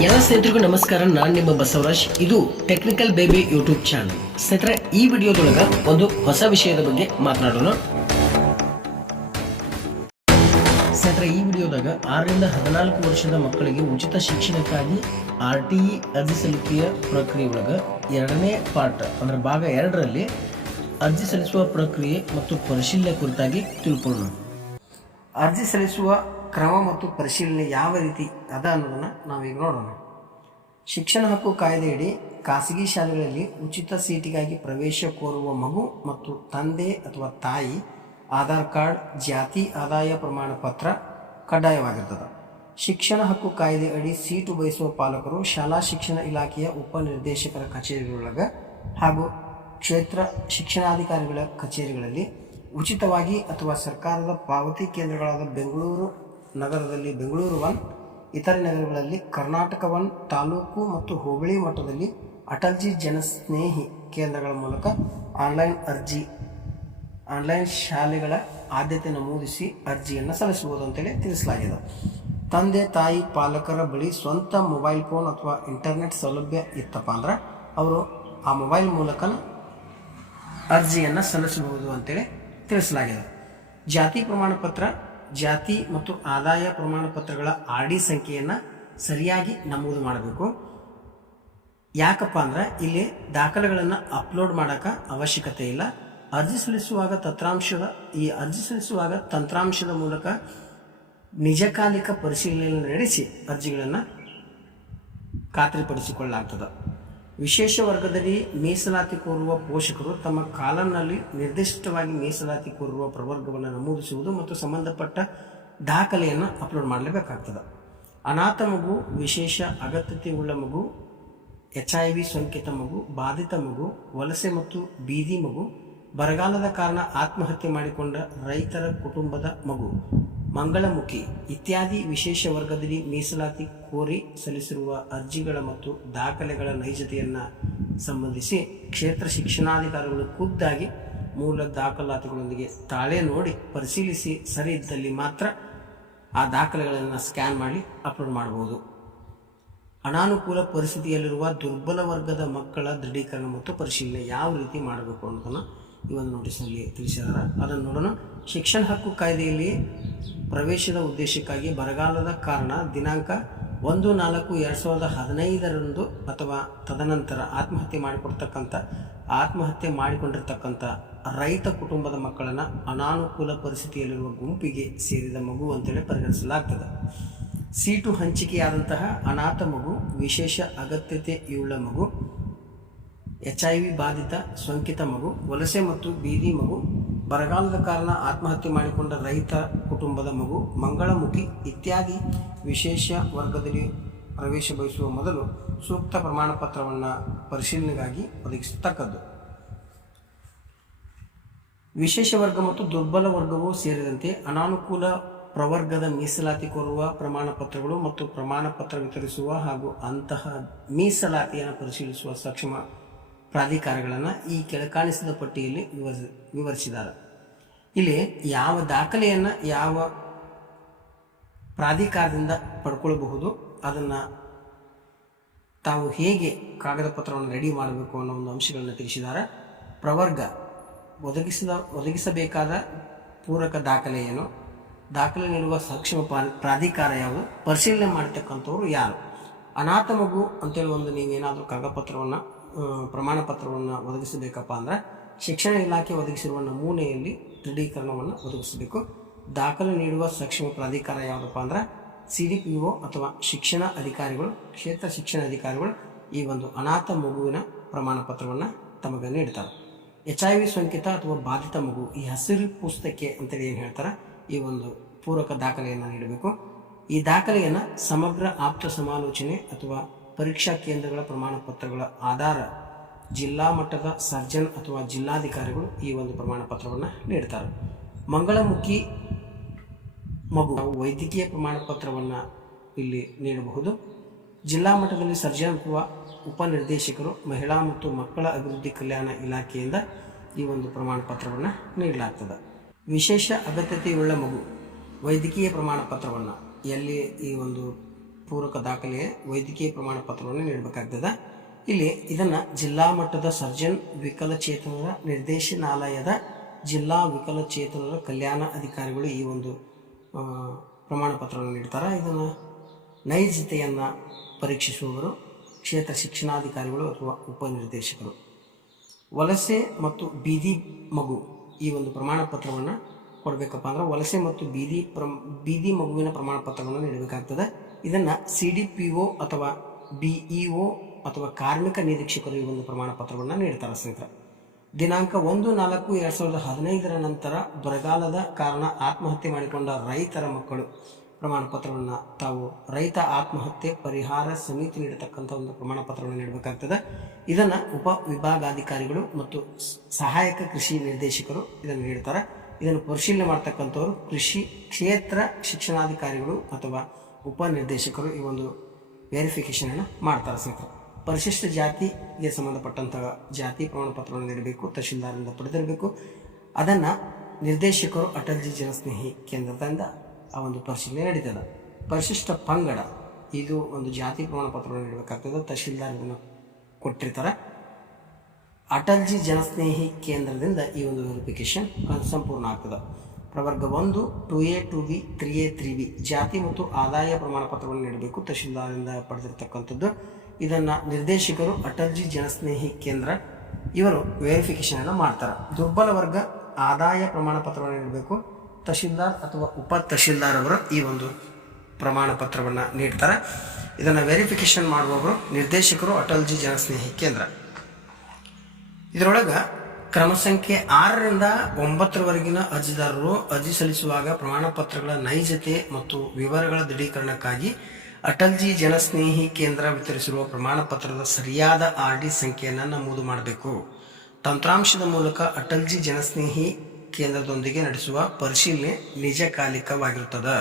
ಎಲ್ಲ ಸ್ನೇಹಿತರಿಗೂ ನಮಸ್ಕಾರ. ನಾನು ನಿಮ್ಮ ಬಸವರಾಜ್. ಇದು ಟೆಕ್ನಿಕಲ್ ಬೇಬಿ ಯೂಟ್ಯೂಬ್ ಚಾನಲ್. ಸ್ನೇಹಿತರೆ, ಈ ವಿಡಿಯೋದೊಳಗ ಒಂದು ಹೊಸ ವಿಷಯದ ಬಗ್ಗೆ ಮಾತನಾಡೋಣ. ಸ್ನೇಹಿತರೆ, ಈ ವಿಡಿಯೋದಾಗ 6ರಿಂದ 14 ವರ್ಷದ ಮಕ್ಕಳಿಗೆ ಉಚಿತ ಶಿಕ್ಷಣಕ್ಕಾಗಿ RTE ಅರ್ಜಿ ಸಲ್ಲಿಕೆಯ ಪ್ರಕ್ರಿಯೆ ಒಳಗ 2ನೇ ಪಾರ್ಟ್ ಅಂದ್ರೆ ಭಾಗ 2ರಲ್ಲಿ ಅರ್ಜಿ ಸಲ್ಲಿಸುವ ಪ್ರಕ್ರಿಯೆ ಮತ್ತು ಪರಿಶೀಲನೆ ಕುರಿತಾಗಿ ತಿಳ್ಕೊಳ್ಳೋಣ. ಅರ್ಜಿ ಸಲ್ಲಿಸುವ ಕ್ರಮ ಮತ್ತು ಪರಿಶೀಲನೆ ಯಾವ ರೀತಿ ಅದ ಅನ್ನೋದನ್ನು ನಾವೀಗ ನೋಡೋಣ. ಶಿಕ್ಷಣ ಹಕ್ಕು ಕಾಯ್ದೆಯಡಿ ಖಾಸಗಿ ಶಾಲೆಗಳಲ್ಲಿ ಉಚಿತ ಸೀಟಿಗಾಗಿ ಪ್ರವೇಶ ಕೋರುವ ಮಗು ಮತ್ತು ತಂದೆ ಅಥವಾ ತಾಯಿ ಆಧಾರ್ ಕಾರ್ಡ್, ಜಾತಿ ಆದಾಯ ಪ್ರಮಾಣ ಪತ್ರ ಕಡ್ಡಾಯವಾಗಿರ್ತದೆ. ಶಿಕ್ಷಣ ಹಕ್ಕು ಕಾಯ್ದೆ ಅಡಿ ಸೀಟು ಬಯಸುವ ಪಾಲಕರು ಶಾಲಾ ಶಿಕ್ಷಣ ಇಲಾಖೆಯ ಉಪನಿರ್ದೇಶಕರ ಕಚೇರಿಗಳೊಳಗೆ ಹಾಗೂ ಕ್ಷೇತ್ರ ಶಿಕ್ಷಣಾಧಿಕಾರಿಗಳ ಕಚೇರಿಗಳಲ್ಲಿ ಉಚಿತವಾಗಿ ಅಥವಾ ಸರ್ಕಾರದ ಪಾವತಿ ಕೇಂದ್ರಗಳಾದ ಬೆಂಗಳೂರು ನಗರದಲ್ಲಿ ಬೆಂಗಳೂರು 1, ಇತರೆ ನಗರಗಳಲ್ಲಿ ಕರ್ನಾಟಕ 1, ತಾಲೂಕು ಮತ್ತು ಹೋಬಳಿ ಮಟ್ಟದಲ್ಲಿ ಅಟಲ್ಜಿ ಜನಸ್ನೇಹಿ ಕೇಂದ್ರಗಳ ಮೂಲಕ ಆನ್ಲೈನ್ ಶಾಲೆಗಳ ಆದ್ಯತೆ ನಮೂದಿಸಿ ಅರ್ಜಿಯನ್ನು ಸಲ್ಲಿಸಬಹುದು ಅಂತೇಳಿ ತಿಳಿಸಲಾಗಿದೆ. ತಂದೆ ತಾಯಿ ಪಾಲಕರ ಬಳಿ ಸ್ವಂತ ಮೊಬೈಲ್ ಫೋನ್ ಅಥವಾ ಇಂಟರ್ನೆಟ್ ಸೌಲಭ್ಯ ಇತ್ತಪ್ಪ ಅಂದ್ರೆ ಅವರು ಆ ಮೊಬೈಲ್ ಮೂಲಕ ಅರ್ಜಿಯನ್ನು ಸಲ್ಲಿಸಬಹುದು ಅಂತೇಳಿ ತಿಳಿಸಲಾಗಿದೆ. ಜಾತಿ ಪ್ರಮಾಣ ಪತ್ರ, ಜಾತಿ ಮತ್ತು ಆದಾಯ ಪ್ರಮಾಣ ಪತ್ರಗಳ RD ಸಂಖ್ಯೆಯನ್ನು ಸರಿಯಾಗಿ ನಮೂದು ಮಾಡಬೇಕು. ಯಾಕಪ್ಪ ಅಂದ್ರೆ ಇಲ್ಲಿ ದಾಖಲೆಗಳನ್ನು ಅಪ್ಲೋಡ್ ಮಾಡೋಕೆ ಅವಶ್ಯಕತೆ ಇಲ್ಲ. ಅರ್ಜಿ ಸಲ್ಲಿಸುವಾಗ ತಂತ್ರಾಂಶದ ಮೂಲಕ ನಿಜಕಾಲಿಕ ಪರಿಶೀಲನೆಯನ್ನು ನಡೆಸಿ ಅರ್ಜಿಗಳನ್ನು ಖಾತ್ರಿಪಡಿಸಿಕೊಳ್ಳಲಾಗ್ತದೆ. ವಿಶೇಷ ವರ್ಗದಲ್ಲಿ ಮೀಸಲಾತಿ ಕೋರುವ ಪೋಷಕರು ತಮ್ಮ ಕಾಲಂನಲ್ಲಿ ನಿರ್ದಿಷ್ಟವಾಗಿ ಮೀಸಲಾತಿ ಕೋರುವ ಪ್ರವರ್ಗವನ್ನು ನಮೂದಿಸುವುದು ಮತ್ತು ಸಂಬಂಧಪಟ್ಟ ದಾಖಲೆಯನ್ನು ಅಪ್ಲೋಡ್ ಮಾಡಲೇಬೇಕಾಗ್ತದೆ. ಅನಾಥ ಮಗು, ವಿಶೇಷ ಅಗತ್ಯತೆಯುಳ್ಳ ಮಗು, HIV ಸೋಂಕಿತ ಮಗು, ಬಾಧಿತ ಮಗು, ವಲಸೆ ಮತ್ತು ಬೀದಿ ಮಗು, ಬರಗಾಲದ ಕಾರಣ ಆತ್ಮಹತ್ಯೆ ಮಾಡಿಕೊಂಡ ರೈತರ ಕುಟುಂಬದ ಮಗು, ಮಂಗಳಮುಖಿ ಇತ್ಯಾದಿ ವಿಶೇಷ ವರ್ಗದಲ್ಲಿ ಮೀಸಲಾತಿ ಕೋರಿ ಸಲ್ಲಿಸಿರುವ ಅರ್ಜಿಗಳ ಮತ್ತು ದಾಖಲೆಗಳ ನೈಜತೆಯನ್ನು ಸಂಬಂಧಿಸಿ ಕ್ಷೇತ್ರ ಶಿಕ್ಷಣಾಧಿಕಾರಿಗಳು ಖುದ್ದಾಗಿ ಮೂಲ ದಾಖಲಾತಿಗಳೊಂದಿಗೆ ತಾಳೆ ನೋಡಿ ಪರಿಶೀಲಿಸಿ ಸರಿ ಇದ್ದಲ್ಲಿ ಮಾತ್ರ ಆ ದಾಖಲೆಗಳನ್ನು ಸ್ಕ್ಯಾನ್ ಮಾಡಿ ಅಪ್ಲೋಡ್ ಮಾಡಬಹುದು. ಅನಾನುಕೂಲ ಪರಿಸ್ಥಿತಿಯಲ್ಲಿರುವ ದುರ್ಬಲ ವರ್ಗದ ಮಕ್ಕಳ ದೃಢೀಕರಣ ಮತ್ತು ಪರಿಶೀಲನೆ ಯಾವ ರೀತಿ ಮಾಡಬೇಕು ಅನ್ನೋದನ್ನು ಈ ಒಂದು ನೋಟಿಸ್ನಲ್ಲಿ ತಿಳಿಸಿದ್ದಾರೆ. ಅದನ್ನು ನೋಡೋಣ. ಶಿಕ್ಷಣ ಹಕ್ಕು ಕಾಯ್ದೆಯಲ್ಲಿ ಪ್ರವೇಶದ ಉದ್ದೇಶಕ್ಕಾಗಿ ಬರಗಾಲದ ಕಾರಣ ದಿನಾಂಕ 1/4/2015 ಅಥವಾ ತದನಂತರ ಆತ್ಮಹತ್ಯೆ ಮಾಡಿಕೊಂಡಿರ್ತಕ್ಕಂಥ ರೈತ ಕುಟುಂಬದ ಮಕ್ಕಳನ್ನು ಅನಾನುಕೂಲ ಪರಿಸ್ಥಿತಿಯಲ್ಲಿರುವ ಗುಂಪಿಗೆ ಸೇರಿದ ಮಗು ಅಂತೇಳಿ ಪರಿಗಣಿಸಲಾಗ್ತದೆ. ಸೀಟು ಹಂಚಿಕೆಯಾದಂತಹ ಅನಾಥ ಮಗು, ವಿಶೇಷ ಅಗತ್ಯತೆಯುಳ್ಳ ಮಗು, HIV ಬಾಧಿತ ಸೋಂಕಿತ ಮಗು, ವಲಸೆ ಮತ್ತು ಬೀದಿ ಮಗು, ಬರಗಾಲದ ಕಾರಣ ಆತ್ಮಹತ್ಯೆ ಮಾಡಿಕೊಂಡ ರೈತ ಕುಟುಂಬದ ಮಗು, ಮಂಗಳಮುಖಿ ಇತ್ಯಾದಿ ವಿಶೇಷ ವರ್ಗದಲ್ಲಿ ಪ್ರವೇಶ ಬಯಸುವ ಮೊದಲು ಸೂಕ್ತ ಪ್ರಮಾಣ ಪತ್ರವನ್ನು ಪರಿಶೀಲನೆಗಾಗಿ ಒದಗಿಸತಕ್ಕದ್ದು. ವಿಶೇಷ ವರ್ಗ ಮತ್ತು ದುರ್ಬಲ ವರ್ಗವೂ ಸೇರಿದಂತೆ ಅನಾನುಕೂಲ ಪ್ರವರ್ಗದ ಮೀಸಲಾತಿ ಕೋರುವ ಪ್ರಮಾಣ ಪತ್ರಗಳು ಮತ್ತು ಪ್ರಮಾಣ ಪತ್ರ ವಿತರಿಸುವ ಹಾಗೂ ಅಂತಹ ಮೀಸಲಾತಿಯನ್ನು ಪರಿಶೀಲಿಸುವ ಸಕ್ಷಮ ಪ್ರಾಧಿಕಾರಗಳನ್ನು ಈ ಕೆಳಕಾಣಿಸಿದ ಪಟ್ಟಿಯಲ್ಲಿ ವಿವರಿಸಿದ್ದಾರೆ. ಇಲ್ಲಿ ಯಾವ ದಾಖಲೆಯನ್ನು ಯಾವ ಪ್ರಾಧಿಕಾರದಿಂದ ಪಡ್ಕೊಳ್ಬಹುದು, ಅದನ್ನು ತಾವು ಹೇಗೆ ಕಾಗದ ಪತ್ರವನ್ನು ರೆಡಿ ಮಾಡಬೇಕು ಅನ್ನೋ ಒಂದು ಅಂಶಗಳನ್ನು ತಿಳಿಸಿದ್ದಾರೆ. ಪ್ರವರ್ಗ ಒದಗಿಸಬೇಕಾದ ಪೂರಕ ದಾಖಲೆ ಏನು, ದಾಖಲೆ ನೀಡುವ ಸಕ್ಷಮ ಪ್ರಾಧಿಕಾರ ಯಾವುದು, ಪರಿಶೀಲನೆ ಮಾಡತಕ್ಕಂಥವ್ರು ಯಾರು. ಅನಾಥ ಮಗು ಅಂತೇಳಿ ಒಂದು ನೀವೇನಾದರೂ ಕಾಗದಪತ್ರವನ್ನು ಪ್ರಮಾಣ ಪತ್ರವನ್ನು ಒದಗಿಸಬೇಕಪ್ಪ ಅಂದ್ರೆ ಶಿಕ್ಷಣ ಇಲಾಖೆ ಒದಗಿಸಿರುವ ನಮೂನೆಯಲ್ಲಿ ದೃಢೀಕರಣವನ್ನು ಒದಗಿಸಬೇಕು. ದಾಖಲೆ ನೀಡುವ ಸಕ್ಷಮ ಪ್ರಾಧಿಕಾರ ಯಾವುದಪ್ಪ ಅಂದ್ರೆ CDPO ಅಥವಾ ಶಿಕ್ಷಣ ಅಧಿಕಾರಿಗಳು, ಕ್ಷೇತ್ರ ಶಿಕ್ಷಣ ಅಧಿಕಾರಿಗಳು ಈ ಒಂದು ಅನಾಥ ಮಗುವಿನ ಪ್ರಮಾಣ ಪತ್ರವನ್ನು ತಮಗೆ ನೀಡ್ತಾರೆ. HIV ಸೋಂಕಿತ ಅಥವಾ ಬಾಧಿತ ಮಗು, ಈ ಹಸಿರು ಪುಸ್ತಕೆ ಅಂತೇಳಿ ಏನು ಹೇಳ್ತಾರೆ, ಈ ಒಂದು ಪೂರಕ ದಾಖಲೆಯನ್ನು ನೀಡಬೇಕು. ಈ ದಾಖಲೆಯನ್ನು ಸಮಗ್ರ ಆಪ್ತ ಸಮಾಲೋಚನೆ ಅಥವಾ ಪರೀಕ್ಷಾ ಕೇಂದ್ರಗಳ ಪ್ರಮಾಣ ಪತ್ರಗಳ ಆಧಾರ ಜಿಲ್ಲಾ ಮಟ್ಟದ ಸರ್ಜನ್ ಅಥವಾ ಜಿಲ್ಲಾಧಿಕಾರಿಗಳು ಈ ಒಂದು ಪ್ರಮಾಣ ಪತ್ರವನ್ನು ನೀಡ್ತಾರೆ. ಮಂಗಳಮುಖಿ ಮಗು ವೈದ್ಯಕೀಯ ಪ್ರಮಾಣ ಪತ್ರವನ್ನು ಇಲ್ಲಿ ನೀಡಬಹುದು. ಜಿಲ್ಲಾ ಮಟ್ಟದಲ್ಲಿ ಸರ್ಜನ್ ಅಥವಾ ಉಪನಿರ್ದೇಶಕರು, ಮಹಿಳಾ ಮತ್ತು ಮಕ್ಕಳ ಅಭಿವೃದ್ಧಿ ಕಲ್ಯಾಣ ಇಲಾಖೆಯಿಂದ ಈ ಒಂದು ಪ್ರಮಾಣ ಪತ್ರವನ್ನು ನೀಡಲಾಗ್ತದೆ. ವಿಶೇಷ ಅಗತ್ಯತೆಯುಳ್ಳ ಮಗು ವೈದ್ಯಕೀಯ ಪ್ರಮಾಣ ಪತ್ರವನ್ನು ಎಲ್ಲಿ ಈ ಒಂದು ಪೂರಕ ದಾಖಲೆ ವೈದ್ಯಕೀಯ ಪ್ರಮಾಣ ಪತ್ರವನ್ನು ನೀಡಬೇಕಾಗ್ತದೆ. ಇಲ್ಲಿ ಇದನ್ನು ಜಿಲ್ಲಾ ಮಟ್ಟದ ಸರ್ಜನ್ ವಿಕಲಚೇತನರ ನಿರ್ದೇಶನಾಲಯದ ಜಿಲ್ಲಾ ವಿಕಲಚೇತನರ ಕಲ್ಯಾಣ ಅಧಿಕಾರಿಗಳು ಈ ಒಂದು ಪ್ರಮಾಣ ಪತ್ರವನ್ನು ನೀಡ್ತಾರೆ. ಇದನ್ನು ನೈಜತೆಯನ್ನು ಪರೀಕ್ಷಿಸುವವರು ಕ್ಷೇತ್ರ ಶಿಕ್ಷಣಾಧಿಕಾರಿಗಳು ಅಥವಾ ಉಪನಿರ್ದೇಶಕರು. ವಲಸೆ ಮತ್ತು ಬೀದಿ ಮಗು ಈ ಒಂದು ಪ್ರಮಾಣ ಪತ್ರವನ್ನು ಕೊಡಬೇಕಪ್ಪ ಅಂದ್ರೆ ವಲಸೆ ಮತ್ತು ಬೀದಿ ಮಗುವಿನ ಪ್ರಮಾಣ ಪತ್ರವನ್ನು ನೀಡಬೇಕಾಗ್ತದೆ. ಇದನ್ನು CDPO ಅಥವಾ BEO ಅಥವಾ ಕಾರ್ಮಿಕ ನಿರೀಕ್ಷಕರು ಈ ಒಂದು ಪ್ರಮಾಣ ಪತ್ರವನ್ನು ನೀಡ್ತಾರೆ ಸ್ನೇಹಿತರೆ. ದಿನಾಂಕ 1/4/2015 ನಂತರ ಬರಗಾಲದ ಕಾರಣ ಆತ್ಮಹತ್ಯೆ ಮಾಡಿಕೊಂಡ ರೈತರ ಮಕ್ಕಳು ಪ್ರಮಾಣ ಪತ್ರವನ್ನು ತಾವು ರೈತ ಆತ್ಮಹತ್ಯೆ ಪರಿಹಾರ ಸಮಿತಿ ನೀಡತಕ್ಕಂಥ ಒಂದು ಪ್ರಮಾಣ ಪತ್ರವನ್ನು ನೀಡಬೇಕಾಗ್ತದೆ. ಇದನ್ನು ಉಪವಿಭಾಗಾಧಿಕಾರಿಗಳು ಮತ್ತು ಸಹಾಯಕ ಕೃಷಿ ನಿರ್ದೇಶಕರು ಇದನ್ನು ನೀಡ್ತಾರೆ. ಇದನ್ನು ಪರಿಶೀಲನೆ ಮಾಡ್ತಕ್ಕಂಥವ್ರು ಕೃಷಿ ಕ್ಷೇತ್ರ ಶಿಕ್ಷಣಾಧಿಕಾರಿಗಳು ಅಥವಾ ಉಪನಿರ್ದೇಶಕರು ಈ ಒಂದು ವೆರಿಫಿಕೇಷನನ್ನು ಮಾಡ್ತಾರೆ ಸ್ನೇಹಿತರೆ. ಪರಿಶಿಷ್ಟ ಜಾತಿಗೆ ಸಂಬಂಧಪಟ್ಟಂತಹ ಜಾತಿ ಪ್ರಮಾಣ ಪತ್ರವನ್ನು ನೀಡಬೇಕು, ತಹಶೀಲ್ದಾರರಿಂದ ಪಡೆದಿರಬೇಕು. ಅದನ್ನು ನಿರ್ದೇಶಕರು ಅಟಲ್ಜಿ ಜನಸ್ನೇಹಿ ಕೇಂದ್ರದಿಂದ ಆ ಒಂದು ಪರಿಶೀಲನೆ ನಡೀತದೆ. ಪರಿಶಿಷ್ಟ ಪಂಗಡ ಇದು ಒಂದು ಜಾತಿ ಪ್ರಮಾಣ ಪತ್ರವನ್ನು ನೀಡಬೇಕಾಗ್ತದೆ, ತಹಶೀಲ್ದಾರನ್ನು ಕೊಟ್ಟಿರ್ತಾರೆ. ಅಟಲ್ಜಿ ಜನಸ್ನೇಹಿ ಕೇಂದ್ರದಿಂದ ಈ ಒಂದು ವೆರಿಫಿಕೇಷನ್ ಸಂಪೂರ್ಣ ಆಗ್ತದೆ. ಪ್ರವರ್ಗ 1 2A 2B 3A 3B ಜಾತಿ ಮತ್ತು ಆದಾಯ ಪ್ರಮಾಣ ಪತ್ರವನ್ನು ನೀಡಬೇಕು, ತಹಶೀಲ್ದಾರರಿಂದ ಪಡೆದಿರತಕ್ಕಂಥದ್ದು. ಇದನ್ನು ನಿರ್ದೇಶಕರು ಅಟಲ್ಜಿ ಜನಸ್ನೇಹಿ ಕೇಂದ್ರ ಇವರು ವೆರಿಫಿಕೇಷನನ್ನು ಮಾಡ್ತಾರೆ. ದುರ್ಬಲ ವರ್ಗ ಆದಾಯ ಪ್ರಮಾಣ ಪತ್ರವನ್ನು ನೀಡಬೇಕು, ತಹಶೀಲ್ದಾರ್ ಅಥವಾ ಉಪ ತಹಶೀಲ್ದಾರ್ ಅವರು ಈ ಒಂದು ಪ್ರಮಾಣ ಪತ್ರವನ್ನು ನೀಡ್ತಾರೆ. ಇದನ್ನು ವೆರಿಫಿಕೇಷನ್ ಮಾಡುವವರು ನಿರ್ದೇಶಕರು ಅಟಲ್ಜಿ ಜನಸ್ನೇಹಿ ಕೇಂದ್ರ. ಇದರೊಳಗೆ ಕ್ರಮ ಸಂಖ್ಯೆ 6ರಿಂದ 9ರವರೆಗಿನ ಅರ್ಜಿದಾರರು ಅರ್ಜಿ ಸಲ್ಲಿಸುವಾಗ ಪ್ರಮಾಣ ಪತ್ರಗಳ ನೈಜತೆ ಮತ್ತು ವಿವರಗಳ ದೃಢೀಕರಣಕ್ಕಾಗಿ ಅಟಲ್ಜಿ ಜನಸ್ನೇಹಿ ಕೇಂದ್ರ ವಿತರಿಸಿರುವ ಪ್ರಮಾಣ ಪತ್ರದ ಸರಿಯಾದ RD ಸಂಖ್ಯೆಯನ್ನು ನಮೂದು ಮಾಡಬೇಕು. ತಂತ್ರಾಂಶದ ಮೂಲಕ ಅಟಲ್ಜಿ ಜನಸ್ನೇಹಿ ಕೇಂದ್ರದೊಂದಿಗೆ ನಡೆಸುವ ಪರಿಶೀಲನೆ ನಿಜಕಾಲಿಕವಾಗಿರುತ್ತದೆ.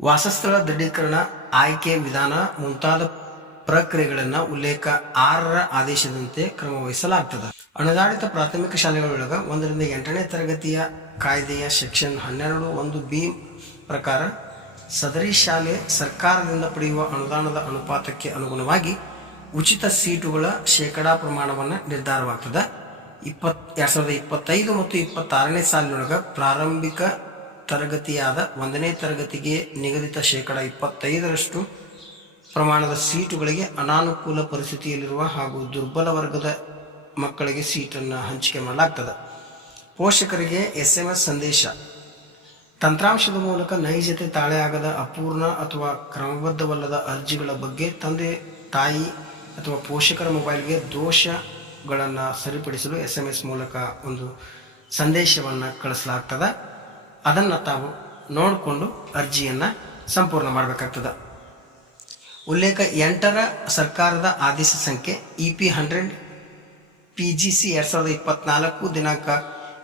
ವಾಸಸ್ಥಳ ದೃಢೀಕರಣ, ಆಯ್ಕೆ ವಿಧಾನ ಮುಂತಾದ ಪ್ರಕ್ರಿಯೆಗಳನ್ನು ಉಲ್ಲೇಖ 6ರ ಆದೇಶದಂತೆ ಕ್ರಮವಹಿಸಲಾಗುತ್ತದೆ. ಅನುದಾನಿತ ಪ್ರಾಥಮಿಕ ಶಾಲೆಗಳೊಳಗೆ 1ರಿಂದ 8ನೇ ತರಗತಿಯ ಕಾಯ್ದೆಯ ಸೆಕ್ಷನ್ 12(1)B ಪ್ರಕಾರ ಸದರಿ ಶಾಲೆ ಸರ್ಕಾರದಿಂದ ಪಡೆಯುವ ಅನುದಾನದ ಅನುಪಾತಕ್ಕೆ ಅನುಗುಣವಾಗಿ ಉಚಿತ ಸೀಟುಗಳ ಶೇಕಡಾ ಪ್ರಮಾಣವನ್ನು ನಿರ್ಧಾರವಾಗ್ತದೆ. 2025 ಮತ್ತು 26ನೇ ಸಾಲಿನೊಳಗೆ ಪ್ರಾರಂಭಿಕ ತರಗತಿಯಾದ 1ನೇ ತರಗತಿಗೆ ನಿಗದಿತ ಶೇಕಡಾ 25ರಷ್ಟು ಪ್ರಮಾಣದ ಸೀಟುಗಳಿಗೆ ಅನಾನುಕೂಲ ಪರಿಸ್ಥಿತಿಯಲ್ಲಿರುವ ಹಾಗೂ ದುರ್ಬಲ ವರ್ಗದ ಮಕ್ಕಳಿಗೆ ಸೀಟನ್ನು ಹಂಚಿಕೆ ಮಾಡಲಾಗ್ತದೆ. ಪೋಷಕರಿಗೆ SMS ಸಂದೇಶ. ತಂತ್ರಾಂಶದ ಮೂಲಕ ನೈಜತೆ ತಾಳೆಯಾಗದ ಅಪೂರ್ಣ ಅಥವಾ ಕ್ರಮಬದ್ಧವಲ್ಲದ ಅರ್ಜಿಗಳ ಬಗ್ಗೆ ತಂದೆ ತಾಯಿ ಅಥವಾ ಪೋಷಕರ ಮೊಬೈಲ್ಗೆ ದೋಷಗಳನ್ನು ಸರಿಪಡಿಸಲು SMS ಮೂಲಕ ಒಂದು ಸಂದೇಶವನ್ನು ಕಳಿಸಲಾಗ್ತದೆ. ಅದನ್ನು ತಾವು ನೋಡಿಕೊಂಡು ಅರ್ಜಿಯನ್ನು ಸಂಪೂರ್ಣ ಮಾಡಬೇಕಾಗ್ತದೆ. ಉಲ್ಲೇಖ 8ರ ಸರ್ಕಾರದ ಆದೇಶ ಸಂಖ್ಯೆ EP 100 PGC 2024 ದಿನಾಂಕ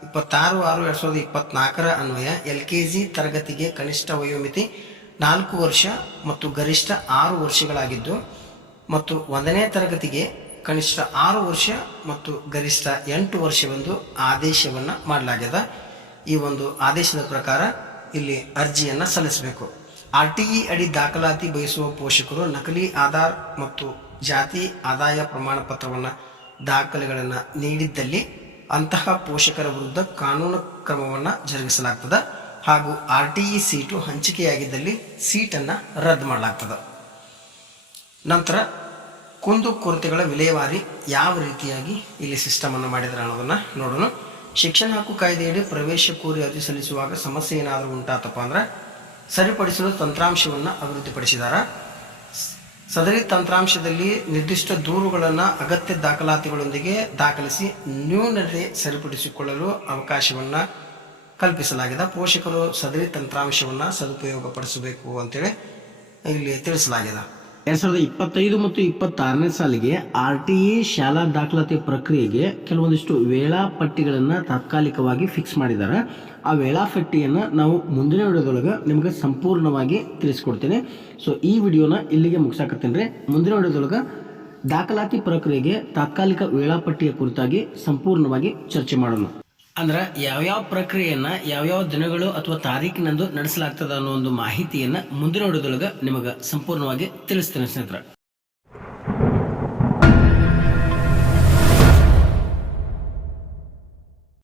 26/6/2024 ಅನ್ವಯ LKG ತರಗತಿಗೆ ಕನಿಷ್ಠ ವಯೋಮಿತಿ 4 ವರ್ಷ ಮತ್ತು ಗರಿಷ್ಠ 6 ವರ್ಷಗಳಾಗಿದ್ದು ಮತ್ತು 1ನೇ ತರಗತಿಗೆ ಕನಿಷ್ಠ 6 ವರ್ಷ ಮತ್ತು ಗರಿಷ್ಠ 8 ವರ್ಷವೆಂದು ಆದೇಶವನ್ನು ಮಾಡಲಾಗಿದೆ. ಈ ಒಂದು ಆದೇಶದ ಪ್ರಕಾರ ಇಲ್ಲಿ ಅರ್ಜಿಯನ್ನು ಸಲ್ಲಿಸಬೇಕು. RTE ಅಡಿ ದಾಖಲಾತಿ ಬಯಸುವ ಪೋಷಕರು ನಕಲಿ ಆಧಾರ್ ಮತ್ತು ಜಾತಿ ಆದಾಯ ಪ್ರಮಾಣ ಪತ್ರವನ್ನು ದಾಖಲೆಗಳನ್ನು ನೀಡಿದ್ದಲ್ಲಿ ಅಂತಹ ಪೋಷಕರ ವಿರುದ್ಧ ಕಾನೂನು ಕ್ರಮವನ್ನು ಜರುಗಿಸಲಾಗ್ತದೆ ಹಾಗೂ RTE ಸೀಟು ಹಂಚಿಕೆಯಾಗಿದ್ದಲ್ಲಿ ಸೀಟನ್ನು ರದ್ದು ಮಾಡಲಾಗ್ತದೆ. ನಂತರ ಕುಂದುಕೊರತೆಗಳ ವಿಲೇವಾರಿ ಯಾವ ರೀತಿಯಾಗಿ ಇಲ್ಲಿ ಸಿಸ್ಟಮನ್ನು ಮಾಡಿದ್ರೆ ಅನ್ನೋದನ್ನು ನೋಡೋಣ. ಶಿಕ್ಷಣ ಹಕ್ಕು ಕಾಯ್ದೆಯಡಿ ಪ್ರವೇಶ ಕೋರಿ ಅರ್ಜಿ ಸಲ್ಲಿಸುವಾಗ ಸಮಸ್ಯೆ ಏನಾದರೂ ಉಂಟಾತಪ್ಪ ಅಂದ್ರೆ ಸರಿಪಡಿಸಲು ತಂತ್ರಾಂಶವನ್ನು ಅಭಿವೃದ್ಧಿಪಡಿಸಿದ್ದಾರೆ. ಸದರಿ ತಂತ್ರಾಂಶದಲ್ಲಿ ನಿರ್ದಿಷ್ಟ ದೂರುಗಳನ್ನು ಅಗತ್ಯ ದಾಖಲಾತಿಗಳೊಂದಿಗೆ ದಾಖಲಿಸಿ ನ್ಯೂನತೆ ಸರಿಪಡಿಸಿಕೊಳ್ಳಲು ಅವಕಾಶವನ್ನು ಕಲ್ಪಿಸಲಾಗಿದೆ. ಪೋಷಕರು ಸದರಿ ತಂತ್ರಾಂಶವನ್ನು ಸದುಪಯೋಗಪಡಿಸಬೇಕು ಅಂತೇಳಿ ಇಲ್ಲಿ ತಿಳಿಸಲಾಗಿದೆ. 2025 ಮತ್ತು 26ನೇ ಸಾಲಿಗೆ RTE ಶಾಲಾ ದಾಖಲಾತಿ ಪ್ರಕ್ರಿಯೆಗೆ ಕೆಲವೊಂದಿಷ್ಟು ವೇಳಾಪಟ್ಟಿಗಳನ್ನು ತಾತ್ಕಾಲಿಕವಾಗಿ ಫಿಕ್ಸ್ ಮಾಡಿದ್ದಾರೆ. ಆ ವೇಳಾಪಟ್ಟಿಯನ್ನು ನಾವು ಮುಂದಿನ ವಿಡಿಯೋದೊಳಗೆ ನಿಮಗೆ ಸಂಪೂರ್ಣವಾಗಿ ತಿಳಿಸ್ಕೊಡ್ತೇನೆ. ಸೊ ಈ ವಿಡಿಯೋನ ಇಲ್ಲಿಗೆ ಮುಗಿಸಾಕತ್ತೇನೆ ರೀ. ಮುಂದಿನ ವಿಡಿಯೋದೊಳಗೆ ದಾಖಲಾತಿ ಪ್ರಕ್ರಿಯೆಗೆ ತಾತ್ಕಾಲಿಕ ವೇಳಾಪಟ್ಟಿಯ ಕುರಿತಾಗಿ ಸಂಪೂರ್ಣವಾಗಿ ಚರ್ಚೆ ಮಾಡೋಣ. ಅಂದ್ರೆ ಯಾವ್ಯಾವ ಪ್ರಕ್ರಿಯೆಯನ್ನು ಯಾವ್ಯಾವ ದಿನಗಳು ಅಥವಾ ತಾರೀಕಿನಂದು ನಡೆಸಲಾಗ್ತದೆ ಅನ್ನೋ ಒಂದು ಮಾಹಿತಿಯನ್ನು ಮುಂದಿನ ವಿಡಿಯೋದೊಳಗೆ ನಿಮಗೆ ಸಂಪೂರ್ಣವಾಗಿ ತಿಳಿಸ್ತೇನೆ ಸ್ನೇಹಿತರೆ.